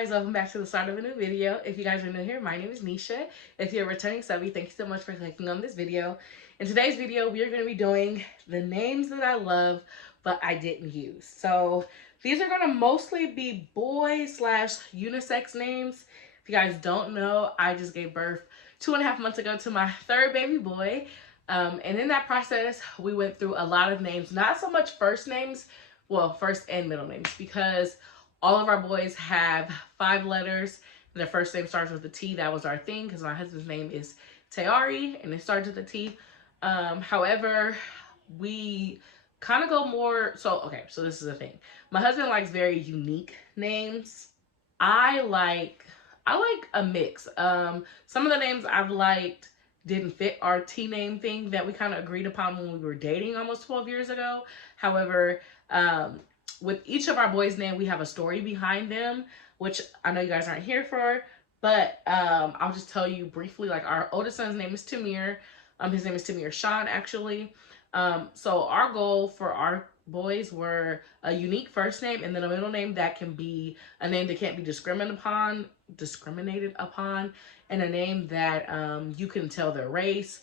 guys, welcome back to the start of a new video. If you guys are new here, my name is Nisha. If you're a returning subby, thank you so much for clicking on this video. In today's video, we are going to be doing the names that I love but I didn't use. So these are going to mostly be boy slash unisex names. If you guys don't know, I just gave birth 2.5 months ago to my third baby boy. And in that process, we went through a lot of names, not so much first names, well, first and middle names, because all of our boys have 5 letters. Their first name starts with a T. That was our thing because my husband's name is Teari and it starts with a T. However, we kind of go more, so this is the thing. My husband likes very unique names. I like a mix. Some of the names I've liked didn't fit our T name thing that we kind of agreed upon when we were dating almost 12 years ago. However, with each of our boys' name, we have a story behind them, which I know you guys aren't here for, but I'll just tell you briefly. Like, our oldest son's name is Tamir. His name is Tamir Sean, actually. So our goal for our boys were a unique first name and then a middle name that can be a name that can't be discriminated upon, and a name that you can tell their race,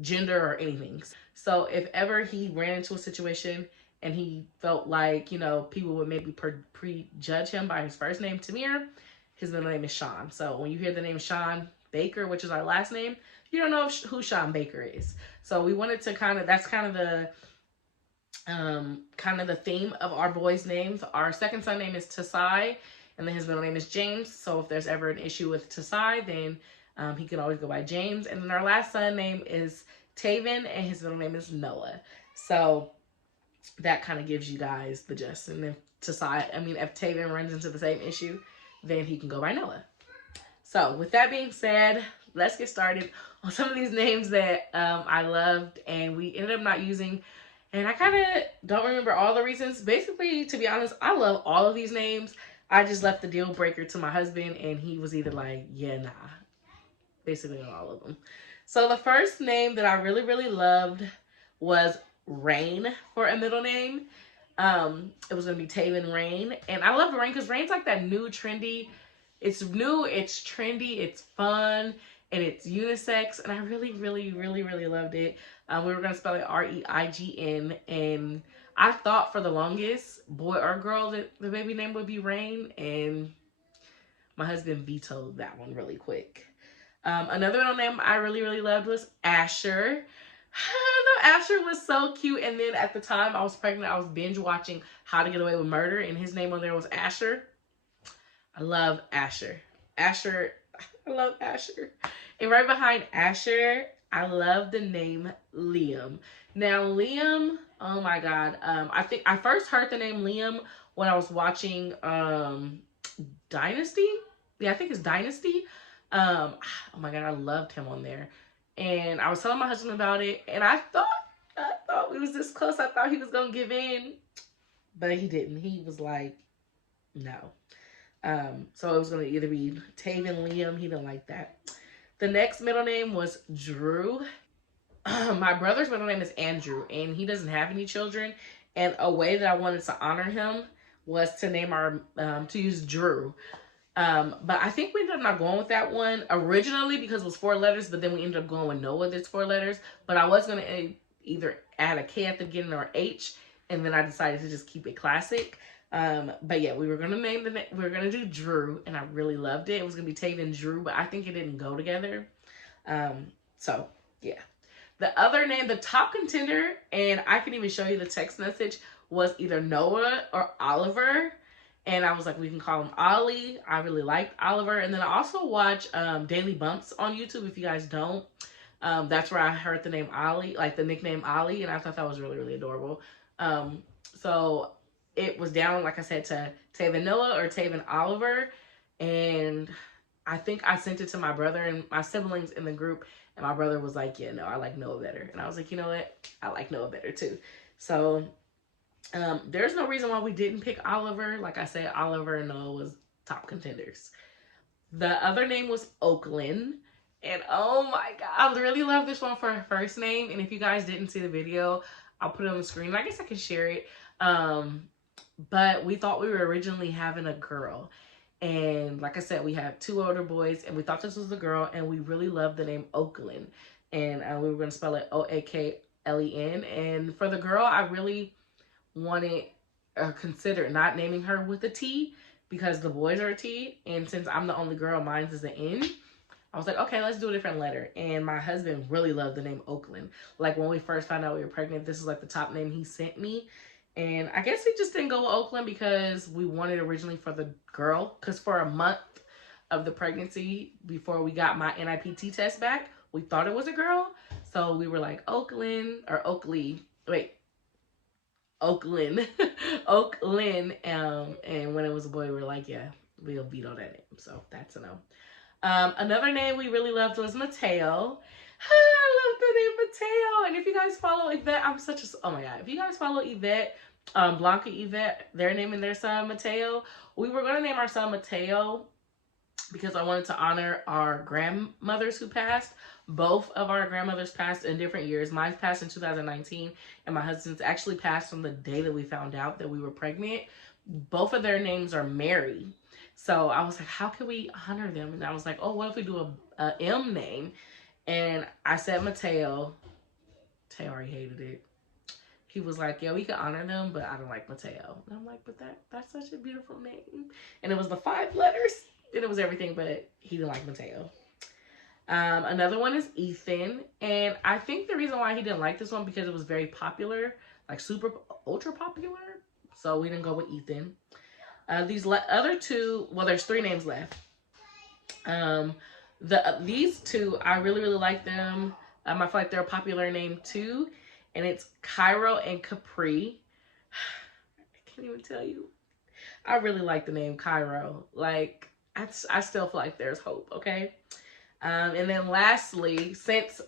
gender, or anything. So if ever he ran into a situation and he felt like, you know, people would maybe prejudge him by his first name, Tamir, his middle name is Sean. So when you hear the name Sean Baker, which is our last name, you don't know who Sean Baker is. So we wanted to that's kind of the theme of our boys' names. Our second son name is Tasai, and then his middle name is James. So if there's ever an issue with Tasai, then he can always go by James. And then our last son name is Taven, and his middle name is Noah. So that kind of gives you guys the gist. And if Taven runs into the same issue, then he can go by Noah. So with that being said, let's get started on some of these names that I loved and we ended up not using. And I kind of don't remember all the reasons. Basically, to be honest, I love all of these names. I just left the deal breaker to my husband, and he was either like, yeah, nah. Basically on all of them. So the first name that I really, really loved was Rain for a middle name. It was going to be Taven Rain. And I love Rain because Rain's like that new trendy. It's new, it's trendy, it's fun, and it's unisex. And I really, really, really, really loved it. We were going to spell it R-E-I-G-N. And I thought for the longest, boy or girl, that the baby name would be Rain. And my husband vetoed that one really quick. Another middle name I really, really loved was Asher. I know Asher was so cute. And then at the time I was pregnant, I was binge watching How to Get Away with Murder, and his name on there was Asher. I love Asher. I love Asher. And right behind Asher, I love the name Liam. Now Liam, oh my God. I think I first heard the name Liam when I was watching Dynasty. Yeah, I think it's Dynasty. Oh my God, I loved him on there. And I was telling my husband about it, and I thought we was this close. I thought he was gonna give in, but he didn't. He was like, no. So it was gonna either be Taven, Liam. He didn't like that. The next middle name was Drew. My brother's middle name is Andrew, and he doesn't have any children. And a way that I wanted to honor him was to name to use Drew. But I think we ended up not going with that one originally because it was 4 letters, but then we ended up going with Noah that's 4 letters. But I was going to either add a K at the beginning or H, and then I decided to just keep it classic. But yeah, we were going to do Drew, and I really loved it. It was going to be Taven Drew, but I think it didn't go together. So yeah. The other name, the top contender, and I can even show you the text message, was either Noah or Oliver. And I was like, we can call him Ollie. I really liked Oliver. And then I also watch Daily Bumps on YouTube. If you guys don't, that's where I heard the name Ollie, like the nickname Ollie. And I thought that was really, really adorable. So it was down, like I said, to Taven Noah or Taven Oliver. And I think I sent it to my brother and my siblings in the group. And my brother was like, yeah, no, I like Noah better. And I was like, you know what? I like Noah better too. So there's no reason why we didn't pick Oliver. Like I said, Oliver and Noah was top contenders. The other name was Oakland. And oh my God, I really love this one for her first name. And if you guys didn't see the video, I'll put it on the screen. I guess I can share it. But we thought we were originally having a girl. And like I said, we have 2 older boys, and we thought this was a girl, and we really loved the name Oakland. And we were going to spell it Oaklen. And for the girl, I really wanted or considered not naming her with a T because the boys are a T. And since I'm the only girl, mine is an N. I was like, okay, let's do a different letter. And my husband really loved the name Oakland. Like when we first found out we were pregnant, this is like the top name he sent me. And I guess we just didn't go with Oakland because we wanted originally for the girl. Because for a month of the pregnancy, before we got my NIPT test back, we thought it was a girl. So we were like Oakland or Oakley. Wait. Oakland. Oakland. And when it was a boy, we were like, yeah, we'll veto that name. So that's a no. Another name we really loved was Mateo. I love the name Mateo. And if you guys follow Yvette, I'm such a, oh my God. If you guys follow Yvette, Blanca Yvette, they're naming their son Mateo. We were going to name our son Mateo because I wanted to honor our grandmothers who passed. Both of our grandmothers passed in different years. Mine passed in 2019, and my husband's actually passed on the day that we found out that we were pregnant. Both of their names are Mary. So I was like, how can we honor them? And I was like, oh, what if we do a M name? And I said Mateo. Mateo already hated it. He was like, yeah, we can honor them, but I don't like Mateo. And I'm like, but that's such a beautiful name. And it was the 5 letters. And it was everything, but he didn't like Mateo. Another one is Ethan. And I think the reason why he didn't like this one because it was very popular. Like super, ultra popular. So we didn't go with Ethan. These other 2, well, there's 3 names left. These 2, I really like them. I feel like they're a popular name too. And it's Cairo and Capri. I can't even tell you. I really like the name Cairo. Like, I still feel like there's hope, okay? And then lastly, since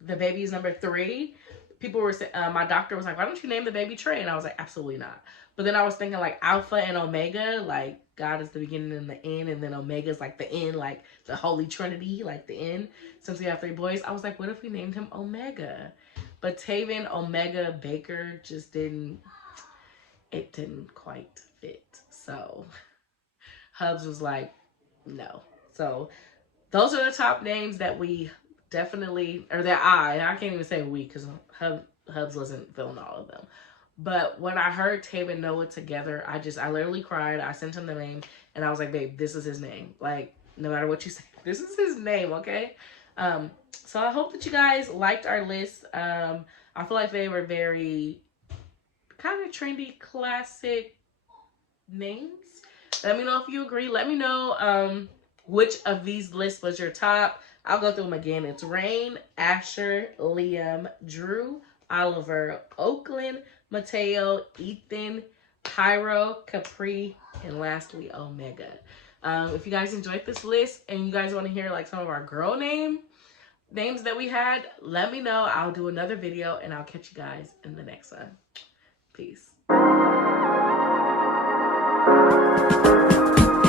the baby is number 3, people were saying, my doctor was like, why don't you name the baby Trey? And I was like, absolutely not. But then I was thinking like Alpha and Omega, like God is the beginning and the end, and then Omega is like the end, like the Holy Trinity, like the end. Since we have 3 boys, I was like, what if we named him Omega? But Taven Omega Baker just didn't quite fit. So Hubs was like, no. So those are the top names that we definitely, or that I can't even say we because Hubs wasn't feeling all of them. But when I heard Taven Noah together, I literally cried. I sent him the name and I was like, babe, this is his name. Like, no matter what you say, this is his name, okay? So I hope that you guys liked our list. I feel like they were very kind of trendy, classic names. Let me know if you agree. Let me know which of these lists was your top. I'll go through them again. It's Rain, Asher, Liam, Drew, Oliver, Oakland, Mateo, Ethan, Cairo, Capri, and lastly, Omega. If you guys enjoyed this list and you guys want to hear like some of our girl names that we had, let me know. I'll do another video and I'll catch you guys in the next one. Peace.